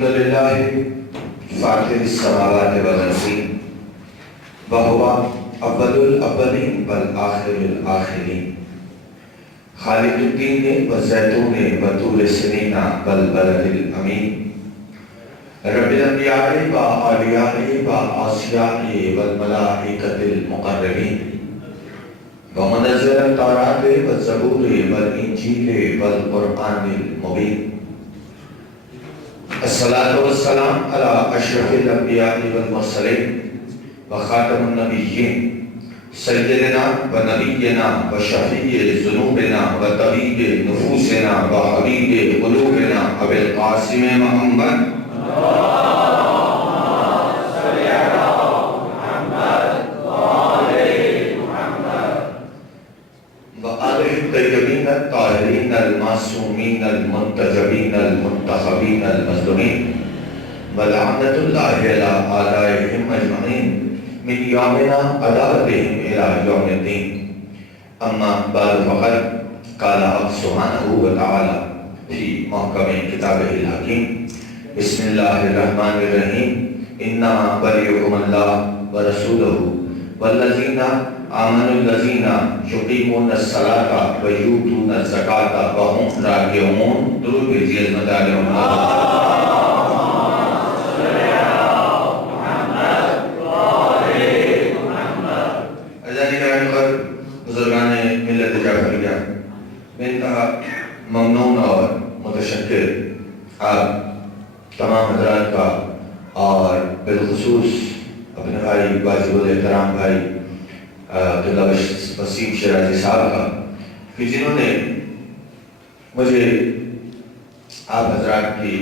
الحمد لله فاطر السماوات والأرض وهو أول الأولين والآخر الآخرين خالق الدين والزيتون وطور سنين والبلد الأمين رب الأنبياء وأولياء وأصفياء والملائكة المقربين ومنزل التوراة والزبور والإنجيل والقرآن المبين الصلاة والسلام على أشرف الأنبياء والمرسلين وخاتم النبيين سيدنا ونبينا وشفيع ذنوبنا وطبيب نفوسنا وحبيب قلوبنا أبي القاسم محمد الطيبين الطاهرين المعصومين المنتجبين المنتخبين المظلومين ولعنة الله على أعدائهم أجمعين من يومنا عداوتهم إلى يوم الدين أما بعد فقد قال الله سبحانه وتعالى في محكم كتابه الحكيم بسم الله الرحمن الرحيم إنما وليكم الله ورسوله والذين آمنوا الذين يقيمون الصلاة ويؤتون الزكاة وهم راكعون درود بھیجیے عظمت علی محمد بزرگان ملت جعفریہ بانتہا ممنون اور متشکر آپ تمام حضرات کا اور بالخصوص اپنے بھائی واجب الاحترام بھائی عبداللہ وسیم شیرازی صاحب کا کہ جنہوں نے مجھے آپ حضرات کی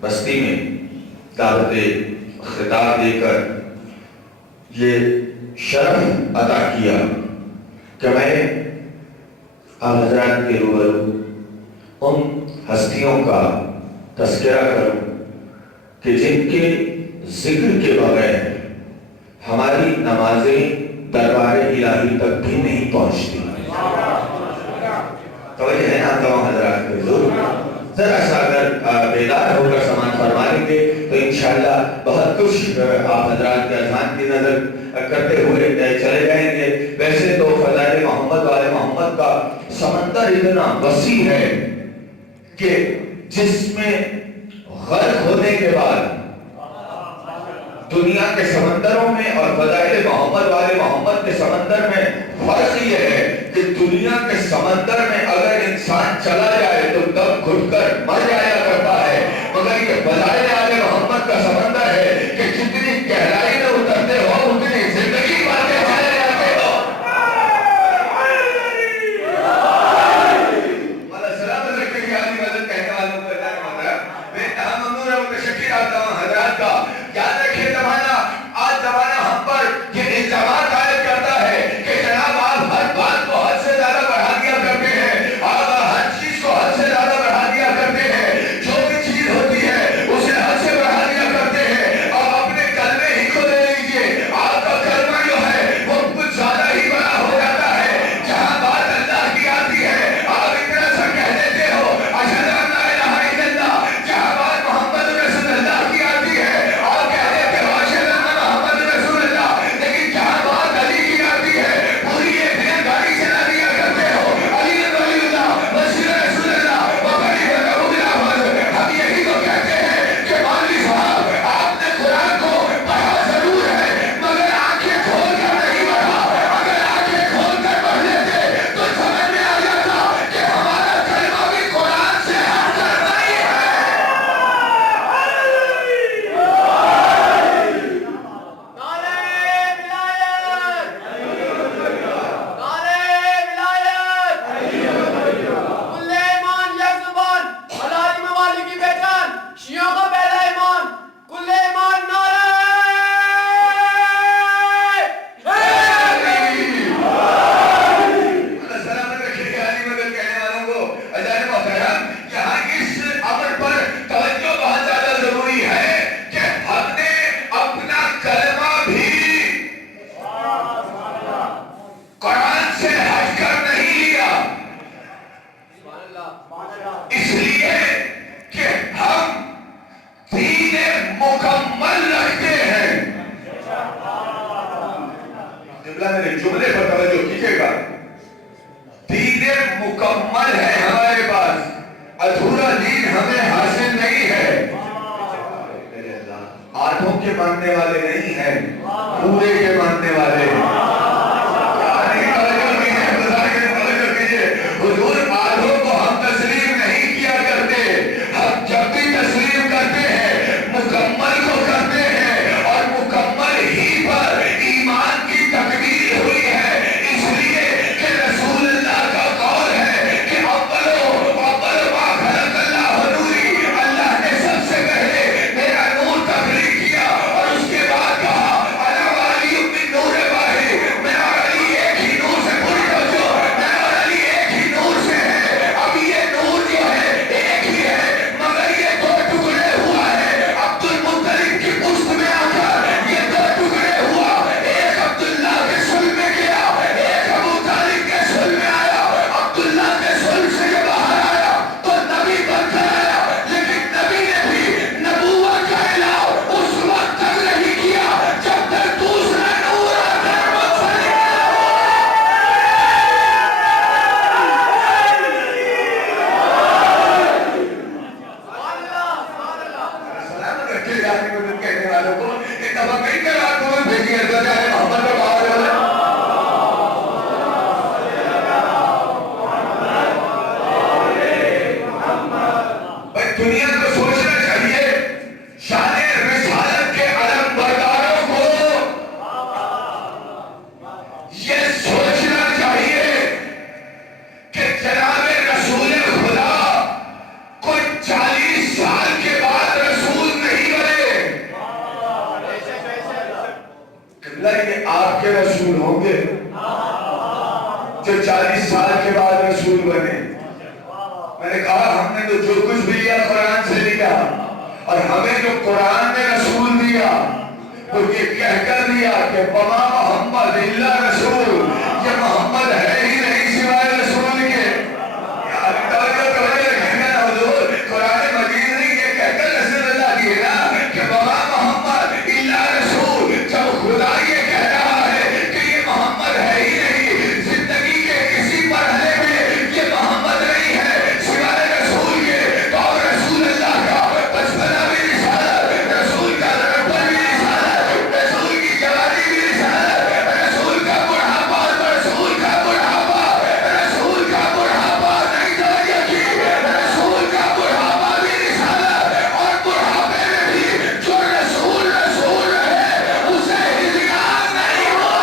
بستی میں دعوت خطاب دے کر یہ شرف عطا کیا کہ میں آپ حضرات کے روبرو ان ہستیوں کا تذکرہ کروں کہ جن کے ذکر کے بغیر ہماری نمازیں دربار الہی تک بھی نہیں پہنچتی. توجہ ہے نا تمام حضرات کے حضور ذرا سا اگر بیدار ہو کر سماعت فرما لیں گے تو انشاءاللہ بہت کچھ آپ حضرات کے اذہان کی نظر کرتے ہوئے چلے جائیں گے. ویسے تو فضائل محمد والے محمد کا سمندر اتنا وسیع ہے کہ جس میں غرق ہونے کے بعد دنیا کے سمندروں میں اور فضائل محمد والے محمد کے سمندر میں فرق یہ ہے کہ دنیا کے سمندر میں اگر انسان چلا جائے تو دب گھٹ کر مر جایا کرتا ہے، مگر یہ فضائل والے محمد کا سمندر ہے کہ جتنی گہرائی میں اترتے ہو اتنی زندگی پاتے چلے جاتے ہو. مالا سلامت رکھنے کی آدمی مدد کہنے والوں کو اللہ کا مطلب میں کہاں ممنون ہے متشکر آپ تمام حضرات کا. یاد رکھیے زمانہ آج زمانہ ہم پر یہ الزامات عائد کرتا ہے کہ جناب آپ ہر بات کو حد سے زیادہ بڑھا دیا کرتے ہیں، آپ ہر چیز کو حد سے زیادہ بڑھا دیا کرتے ہیں، جو بھی چیز ہوتی ہے اسے حد سے بڑھا دیا کرتے ہیں. آپ اپنے کلمے ہی کو لے لیجئے، آپ کا کلمہ جو ہے وہ کچھ زیادہ ہی بڑا ہو جاتا ہے. جہاں بات اللہ کی آتی ہے آپ اتنا سا کہہ دیتے ہو اشہد ان لا الہ الا اللہ، جہاں بات محمد رسول اللہ کی آتی ہے ذرا میرے جملے پر توجہ کیجیے گا. دین مکمل ہے ہمارے پاس, ادھورا دین ہمیں حاصل نہیں ہے. آدھوں کے ماننے والے نہیں ہیں, پورے کے ماننے والے ہیں. حضور آدھوں کو ہم تسلیم نہیں کیا کرتے, ہم جب بھی تسلیم کرتے ہیں مکمل کو کرتے ہیں, اور مکمل ہی پر ایمان کی تکمیل ہوئی ہے. اس لیے کہ رسول اللہ کا قول ہے کہ اول ما خلق اللہ نوری, اللہ نے سب سے پہلے میرا نور تخلیق کیا اور اس کے بعد کہا انا ولی من نور واحد, میرا علی ایک ہی نور سے پوری توجہ, میرا علی ایک ہی نور سے ہے. اب یہ نور جو ہے ایک ہی ہے, مگر یہ دو ٹکڑے ہوا ہے. عبد المطلب کی پشت میں آ کر یہ دو ٹکڑے ہوا, ایک عبداللہ کے صلب میں گیا, ایک ابو طالب کے صلب میں آیا. عبداللہ کے صلب سے جب باہر آیا تو نبی بن کر آیا, لیکن نبی نے بھی نبوت کا اعلان اس وقت تک نہیں کیا جب تک دوسرا نور آ کر سلام رکھے جانے کو دن کہنے والوں کو ایک دفعہ کہیں کر آپ کو بھیجی ہے تو جائے محمد کا باہر والا. بھائی دنیا کو سوچنا چاہیے, شان رسالت کے علم برداروں کو یہ سوچنا چاہیے کہ جناب رسول خدا کوئی 40 سال کے بعد رسول نہیں بنے. قبلہ یہ آپ کے رسول ہوں گے جو 40 سال کے بعد رسول بنے. میں نے کہا ہم نے تو جو کچھ بھی لیا قرآن سے لیا, اور ہمیں جو قرآن نے رسول دیا وہ یہ کہہ کر دیا کہ وما محمد الا رسول, یہ محمد ہے ہی نہیں سوائے رسول کے. حضور قرآن مجید نے یہ کہہ کر رسول اللہ دیے نا کہ وما محمد الا رسول. جب خدا یہ کہہ رہا ہے کہ یہ محمد ہے ہی نہیں, زندگی کے کسی مرحلے میں یہ محمد نہیں ہے سوائے رسول کے, تو اب رسول اللہ کا بچپنا بھی رسالت, رسول کا لڑکپن بھی رسالت, رسول کی جوانی بھی رسالت, رسول کا بڑھاپا, رسول کا بڑھاپا, رسول کا بڑھاپا نہیں توجہ کی, رسول کا بڑھاپا بھی رسالت, اور بڑھاپے میں بھی جو رسول رسول ہے اسے ہجران نہیں ہوا.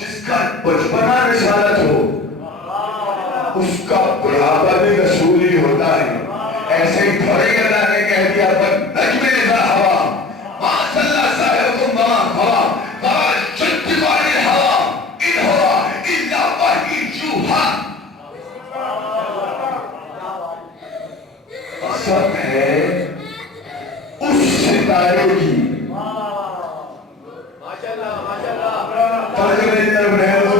جس کا بچپنا رسالت ہو اس کا بڑھاپا بھی رسول ہی ہوتا ہے. ایسے ہی تھوڑے اللہ نے کہہ دیا پر نجم نزا ہوا ما صلی صاحبکم وما ہوا وما جدت عن الہوا ان ہوا الا وحی یوحا. قسم ہے اس ستارے کی, توجہ میری طرف رہے ہو,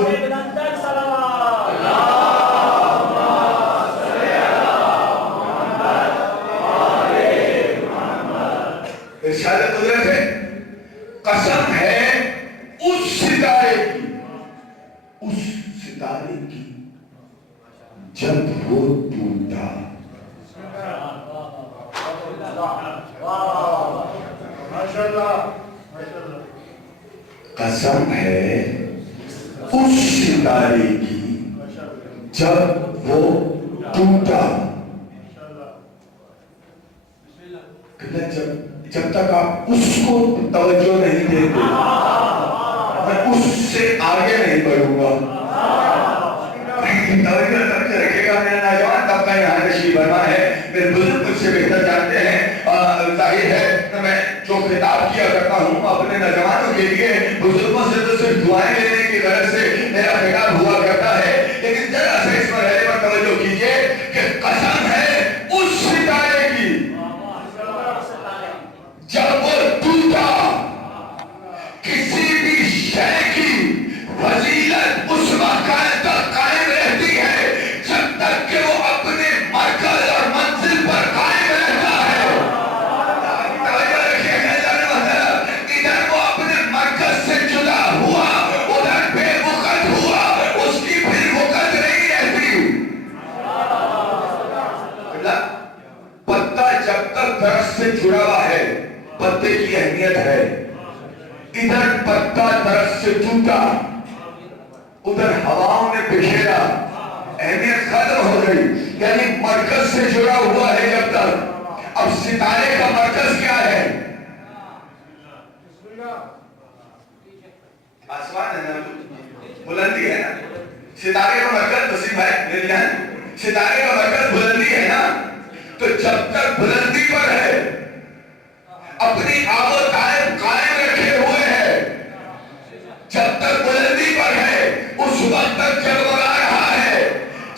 ارشاد قدرت ہے, قسم ہے اس ستارے کی, اس ستارے کی جب وہ ٹوٹا. قسم ہے اس ستارے کی جب وہ ٹوٹا. جب تک آپ اس کو توجہ نہیں دیتے میں اس سے آگے نہیں بڑھوں گا. توجہ تب سے رکھے گا میرا نوجوان, تب کا یہاں تشریف فرما ہے. میرے بزرگ مجھ سے بہتر جانتے ہیں, ظاہر ہے کہ میں جو خطاب کیا کرتا ہوں اپنے نوجوانوں کے لیے بزرگوں سے تو صرف دعائیں لینے کی غرض سے میرا خطاب ہوا کرتا ہے. لیکن ذرا سے اس مرحلے پر توجہ کیجیے کہ قسم ہے اس ستارے کی جملے کی اہمیت ہے. ادھر پتا درخت سے ٹوٹا, ادھر ہواؤں نے بکھیرا, اہمیت ختم ہو گئی. یعنی مرکز سے جڑا ہوا ہے جب تک. اب ستارے کا مرکز کیا ہے؟ آسمان ہے نا, بلندی ہے نا. ستارے کا مرکز وسیم بھائی میرے جان, ستارے کا مرکز بلندی ہے نا. تو جب تک بلندی پر ہے, اپنی آب و تاب قائم رکھے ہوئے ہے, جب تک بلندی پر ہے اس وقت تک جگمگا رہا ہے.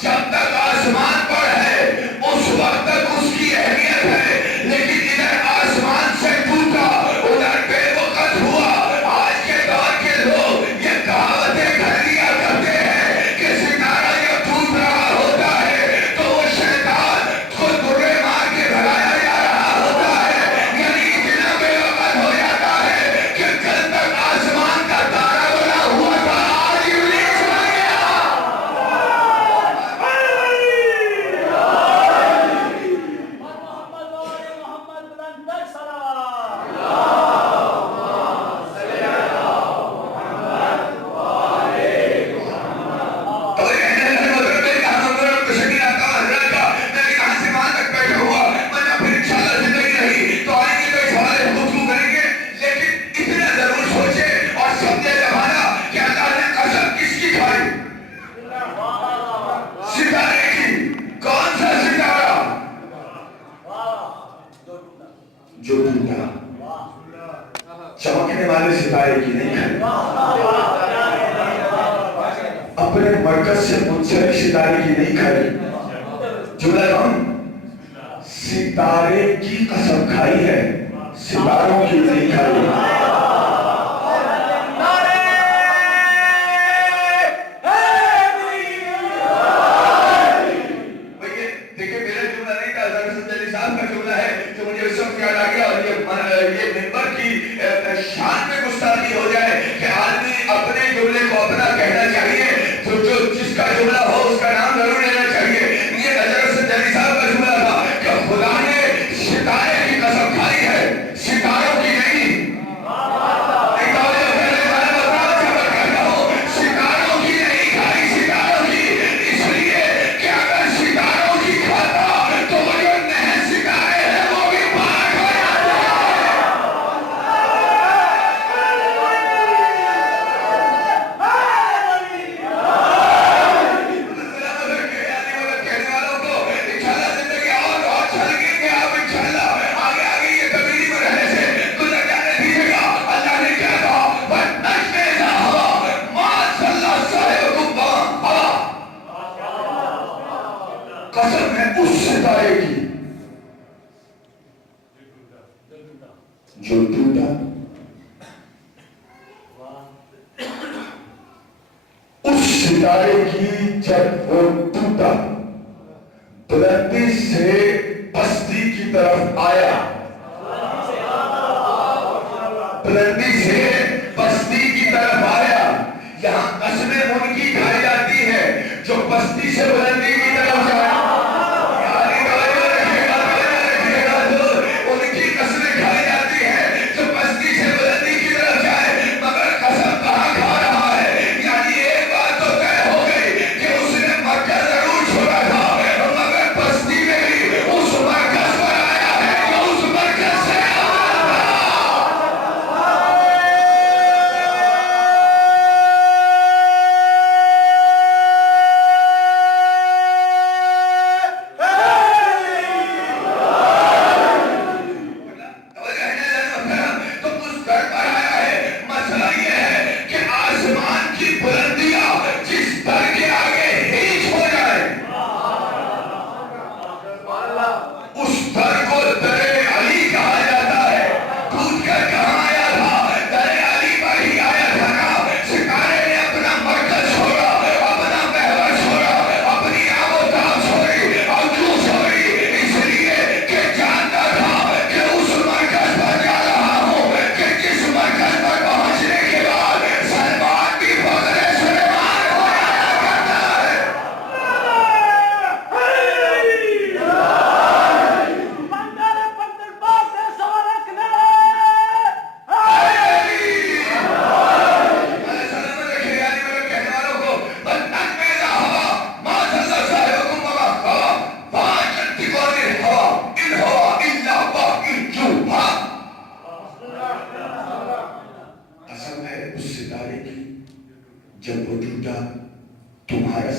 جب تک آسمان پر ہے اس وقت تک اس کی اہمیت ہے. لیکن ادھر آسمان سے ٹوٹا, ادھر بے وقت ہوا. آج کے دور کے لوگ یہ کہاوتیں گھر لیا کرتے ہیں کہ ستارہ یہ ٹوٹ رہا ہوتا ہے تو وہ شیطان کو درے مار کے بھگایا جا رہا ہوتا ہے. یعنی اتنا بے وقت ہو جاتا ہے کہ کل تک آسمان کا تارا بنا ہوا تھا, آج ابلیس بن گیا. چمکنے والے ستارے کی نہیں کھڑی, اپنے مرکز سے منسلک ستارے کی نہیں کھڑی. جملہ ہم ستارے کی قسم کھائی ہے, ستاروں کی نہیں کھائی. شان میں گستاخی ہو جائے کہ آدمی اپنے جملے کو اپنا کہنا چاہیے, جو جس کا جملہ ہو اس کا نام ضرور لینا چاہیے. یہ حضرت سنجری صاحب کا جملہ تھا کہ خدا نے ستارے کی قسم کھائی ہے, ستاروں کی نہیں. ستاروں کی نہیں کھائی, ستاروں کی. اس لیے کہ اگر ستاروں کی کھاتا تو وہ جو نئے ستارے ہیں وہ بھی پاک ہو جاتے ہیں. قسم ہے اس ستارے کی جو ٹوٹا, اس ستارے کی جب وہ ٹوٹا بلندی سے پستی کی طرف آیا, بلندی سے پستی کی طرف آیا. یہاں قسمیں ان کی کھائی جاتی ہے جو پستی سے بلندی کی طرف جائے.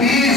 20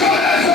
1400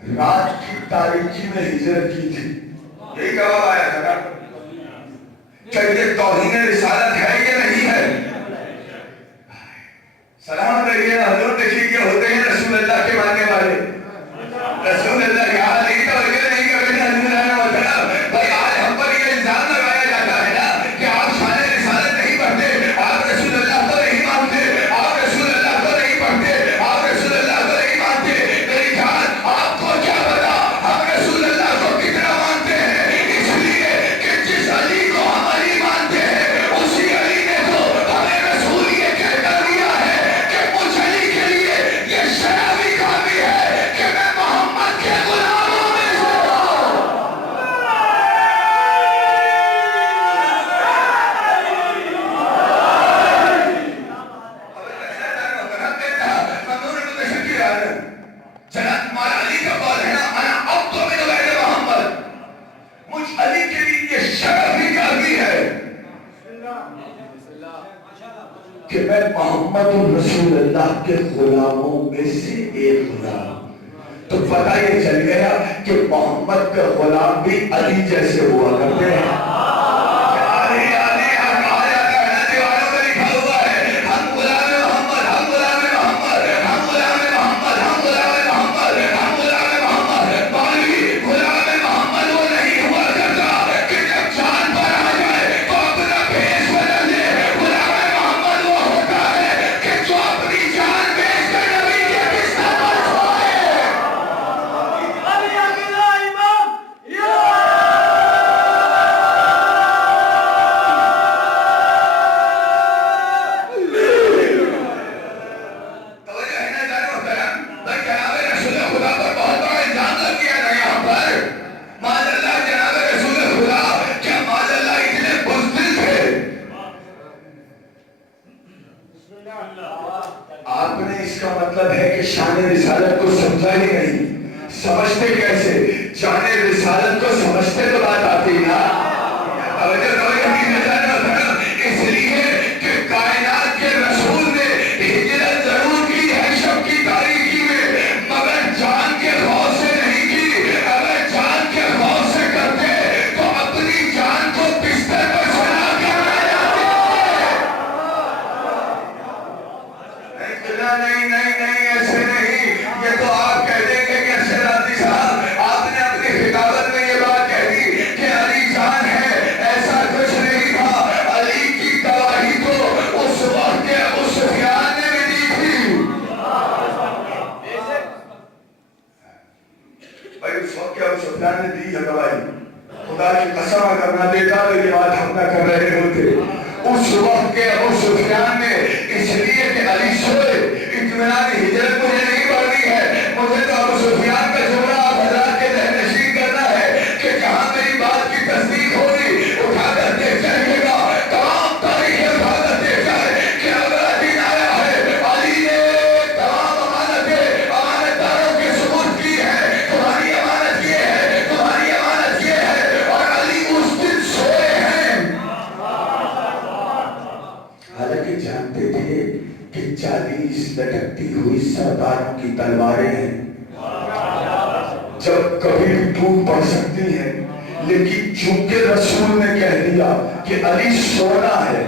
رات کی تاریکی میں ہجرت کی تھی. یہی جواب آیا تھا نا. کیا یہ توہین رسالت ہے یا نہیں ہے؟ سلام رہیے نا حضور. دیکھیے کہ ہوتے ہیں رسول اللہ کے ماننے والے. رسول اللہ کی علی توجہ نہیں کرتے ہیں. حضور اللہ وسلم بھائی آج ہم پر یہ الزام لگایا جاتا ہے نا کہ آپ شان رسالت نہیں پڑھتے, آپ رسول اللہ کو نہیں مانتے, آپ رسول اللہ کو نہیں پڑھتے, آپ رسول اللہ کو نہیں مانتے. میری جان آپ کو کیا پتا ہم رسول اللہ کو کتنا مانتے ہیں؟ اس لیے کہ جس علی کو ہم علی مانتے ہیں اسی علی نے تو ہمیں رسول یہ کہہ کر دیا ہے کہ مجھ علی کے لیے یہ شرح بھی کافی ہے کہ میں محمد کے غلاموں میں سے ہوں. جناب مولا علی کا قول ہے نا انا اب تو من غیر محمد, مجھ علی کے لیے یہ شرف بھی کافی ہے کہ میں محمد رسول اللہ کے غلاموں میں سے ایک غلام. تو پتہ یہ چل گیا کہ محمد کے غلام بھی علی جیسے ہوا کرتے ہیں. علی علی ہم کہا جاتا ہے نا, دیواروں میں لکھا ہوا ہے ہم غلام محمد, ہم غلام محمد, ہم غلام محمد, ہم غلام محمد, ہم غلام محمد. مولوی غلام محمد وہ نہیں ہوا کرتا کہ جب جان پر آ جائے تو اپنا بھیس بدل دے. غلام محمد وہ ہوتا ہے کہ جو اپنی جان بیچ کر نبی کے بستر پر سوئے. توجہ ہے نا جانو محترم. بھائی جناب رسول خدا پر بہت بڑا الزام لگ گیا نا یہاں پر. معاذ اللہ جناب رسول خدا کیا معاذ اللہ اتنے بزدل تھے؟ آپ نے اس کا مطلب ہے کہ شان رسالت کو سمجھا ہی نہیں. سمجھتے کیسے؟ شان رسالت کو سمجھتے تو بات آتی نا. اس لیے کہ کائنات کے رسول نے ہجرت ضرور کی ہے شب کی تاریکی میں, مگر جان کے خوف سے نہیں کی. اگر جان کے خوف سے کرتے تو اپنی جان کو بستر پر چلا کر رہ جاتے. نہیں نہیں نہیں ایسے نہیں. یہ تو آپ کہہ دیں گے کہ ارشد راضی صاحب آپ نے اپنی خطابت میں یہ بات کہہ دی کہ علی جان ہے, ایسا کچھ نہیں تھا. علی کی گواہی تو اس وقت کے ابو سفیان نے بھی دی تھی. بھائی اس وقت کے ابو سفیان نے دی ہے گواہی. خدا کی قسم اگر نہ دیتا تو یہ بات ہم نہ کر رہے ہوتے. اس وقت کے ابو سفیان نے اس لیے کہ علی سوئے اطمینان ہجرت مجھے نہیں پڑھنی ہے, مجھے تو ابو سفیان کا جملہ آپ حضرات کے ذہن نشین کرنا ہے کہ جہاں میری بات کی تصدیق ہوگی اٹھا کر دیکھ جائیے گا, تمام تاریخیں اٹھا کر دیکھ جائے کہ اگلا دن آیا ہے علی نے تمام امانتداروں کے ثبوت کی ہے, تمہاری امانت یہ ہے, تمہاری امانت یہ ہے, اور علی اس دن سوئے ہیں. حالانکہ جانتے تھے کہ 40 لٹکتی ہوئی سرداروں کی تلواریں ہیں, جب کبھی بھی ٹوٹ پڑ سکتی ہیں, لیکن چونکہ رسول نے کہہ دیا کہ علی سونا ہے,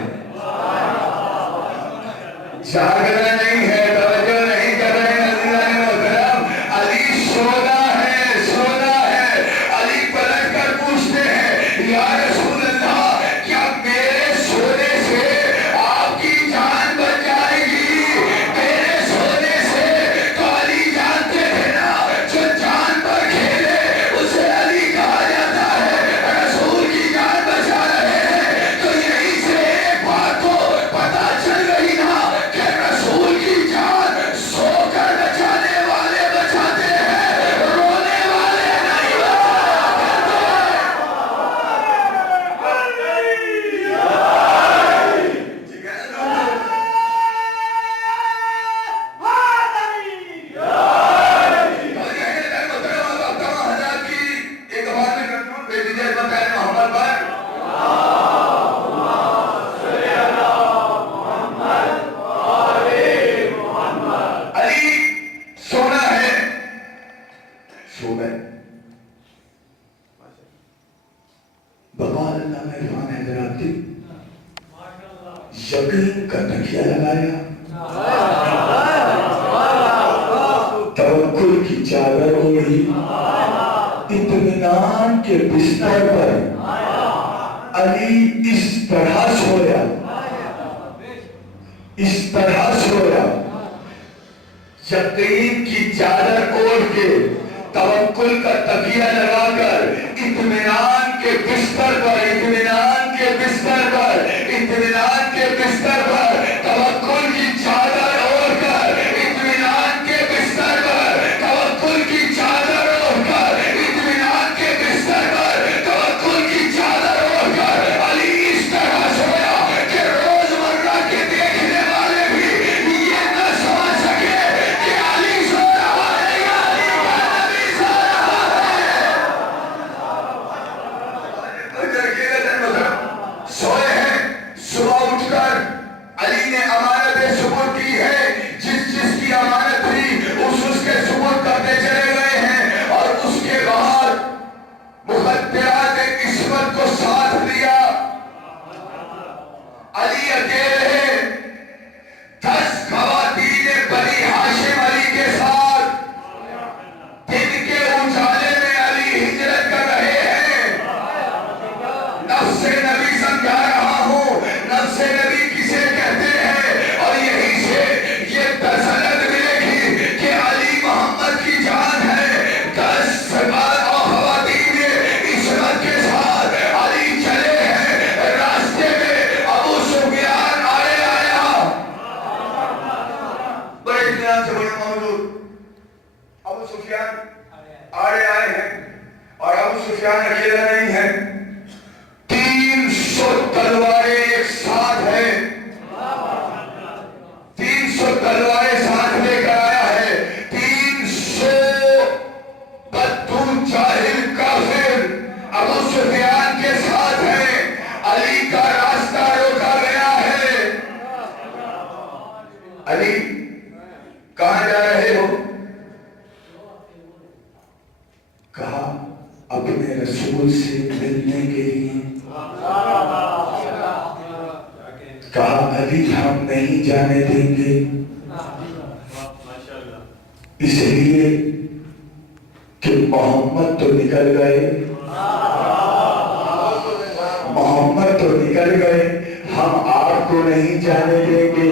جاگنا نہیں ہے, توجہ نہیں کر رہے ہیں عزیزان محترم. علی سونا ہے, سونا ہے. علی پلٹ کر پوچھتے ہیں یا رسول اللہ کیا میرے سونے سے آپ کی جان بچ جائے گی؟ میرے سونے سے تو علی جانتے تھے نا, جو جان پر کھیلے اسے علی کہا جاتا ہے. رسول کی جان بچا رہے ہیں تو یہیں سے ایک بات تو پتا چل گئی نا کہ رسول کی یقین کا تکیہ لگایا، توکل کی چادر اوڑھی، اطمینان کے بستر پر علی اس طرح سویا، اس طرح سویا، یقین کی چادر اوڑھ کے، توکل کا تکیہ لگا کر، اطمینان کے بستر پر، اطمینان کے بستر پر، اطمینان کے بستر پر، توکل کی چادر اوڑھ کر، اطمینان کے بستر پر، توکل کی چادر اوڑھ کر، اطمینان کے بستر پر، توکل کی چادر اوڑھ کر، علی اس طرح سویا کہ روزمرہ کے دیکھنے والے بھی یہ نہ سمجھ سکے کہ علی سو رہا ہے یا علی کا نبی سو رہا ہے۔ سوئے ہیں، صبح اٹھ کر علی نے امانتیں سپرد کی ہے، جس کی امانت تھی اس کے سپرد کرتے چلے گئے ہیں، اور اس کے بعد مخدرات عصمت کو ساتھ دیا۔ علی اکیلے 10 خواتین بنی ہاشم علی کے ساتھ دن کے اجالے میں علی ہجرت کر رہے ہیں۔ نفس نبی سمجھا رہا ہوں، نفس نبی کسے کہتے ہیں، اور یہیں سے یہ تسلط ملے گی کہ علی محمد کی جان ہے۔ 10 خواتین عصمت کے ساتھ علی چلے ہیں، راستے میں ابو سفیان آیا بڑے اطمینان سے بڑے موجود، ابو سفیان آئے ہیں، اور ابو سفیان اکیلا نہیں ہے، 300 تلواریں ایک ساتھ ہیں، 300 تلواریں ساتھ لے کر آیا ہے، 300 بدو جاہل کافر ابو سفیان کے ساتھ ہیں۔ علی کا راستہ روکا گیا ہے۔ علی کہاں جا رہے ہو؟ کہا اپنے رسول سے ملنے کے لیے۔ کہا علی ہم نہیں جانے دیں گے، اس لیے کہ محمد تو نکل گئے، محمد تو نکل گئے، ہم آپ کو نہیں جانے دیں گے۔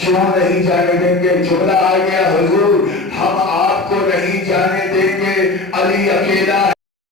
کیوں نہیں جانے دیں گے؟ جملہ آ گیا حضور، ہم آپ کو نہیں جانے دیں گے، علی اکیلا